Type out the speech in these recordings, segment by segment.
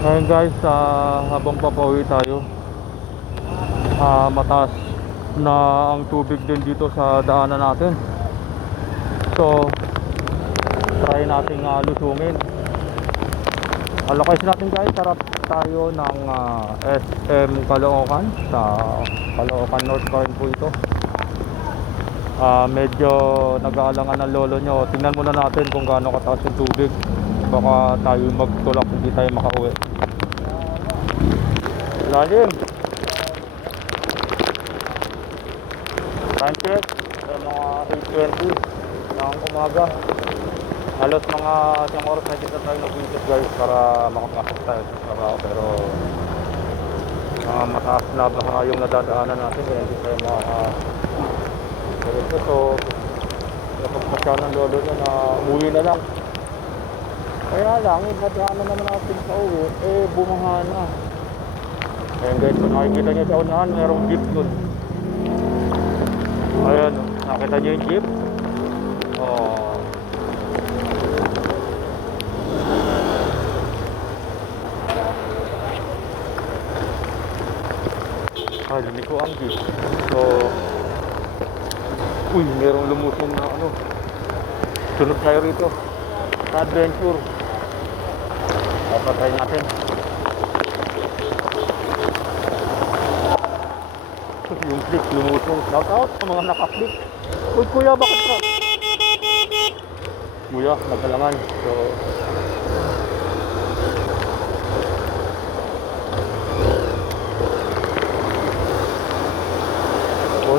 Ngayon guys, habang papauwi tayo, mataas na ang tubig din dito sa daanan natin. So try nating lusungin. Allocation natin guys, sarap tayo ng SM Caloocan. Sa Caloocan North pa rin po ito. Medyo nag-aalangan ng lolo nyo. Tingnan muna natin kung gaano kataas yung tubig. Baka tayo magtulak, hindi tayo makauwi. Lalim. Time check, mga 8:20 ng umaga. Halos mga isang oras na dito tayo nag-visit guys para makapasok tayo sa trabaho. Pero mataas na baka yung nadadaanan natin kaya hindi tayo so napagpasya ng lolo niya na umuwi na lang. Kaya lang, nadaanan naman natin sa uwi, bumaha na. Ayan guys, kung nakikita nyo sa unahan, mayroong jeep dun. Ayan, nakita nyo yung jeep? Linig ko ang jeep. So uy, mayroong lumusong na sunod tayo rito sa adventure. Try natin. Yung click lumusong. Shout out sa mga naka-click. Uy kuya, bakit ka? Kuya, nagalangan. So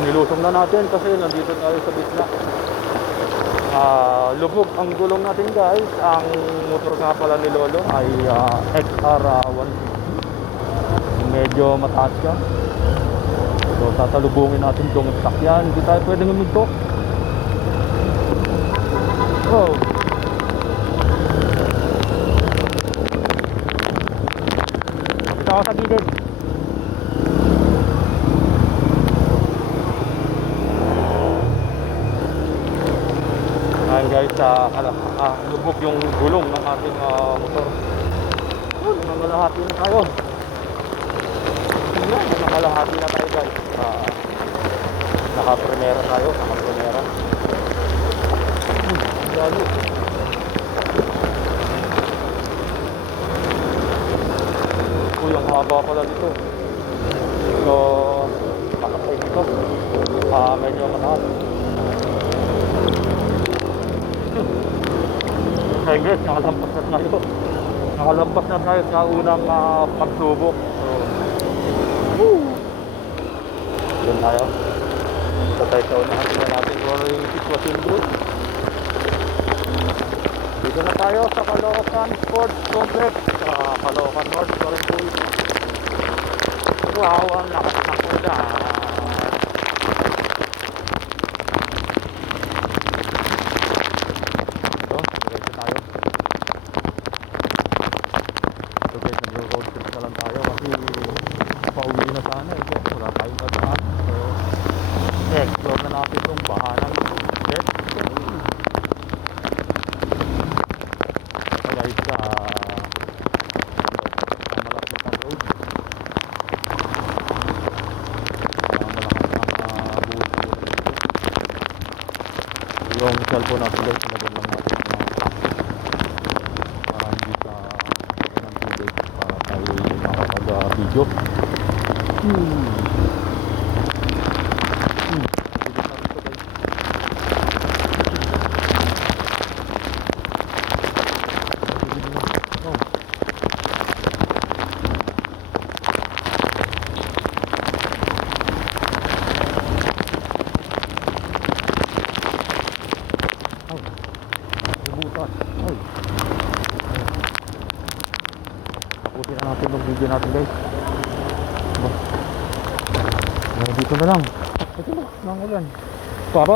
nilusong na natin kasi nandito tayo sa bitna. Lubog ang gulong natin guys. Ang motor nga pala ni lolo ay XR 150. Medyo mataas siya. So tatalubungin natin itong sakyan. Hindi tayo pwedeng huminto. Dito ako sa gilid. Guys, lubog yung gulong ng ating motor. Nangalahati na tayo. Nangalahati na tayo guys. Naka-primera tayo. Naka-primera. Lalo. Uy, ang haba pala dito. So nakapay dito. Medyo mataas. Hey guys, nakalampas na tayo. Nakalampas na tayo sa unang pagsubok. So doon tayo. Dito tayo sa unahan. Tignan natin kung ano yung sitwasyon doon. Dito na tayo sa Caloocan Sports Complex, sa Caloocan North pa rin po ito. Wow, ang lakas ng ulan. Explore na natin itong bahanan ng jet. Guys, sa malapit ang road. Malakas ang buhos yung cellphone natin guys. Nagawin lang natin para hindi sa ng tubig para tayo makapag-video. Tapusin na natin yung video natin guys. Dito na lang. Ito na, nangulan. Para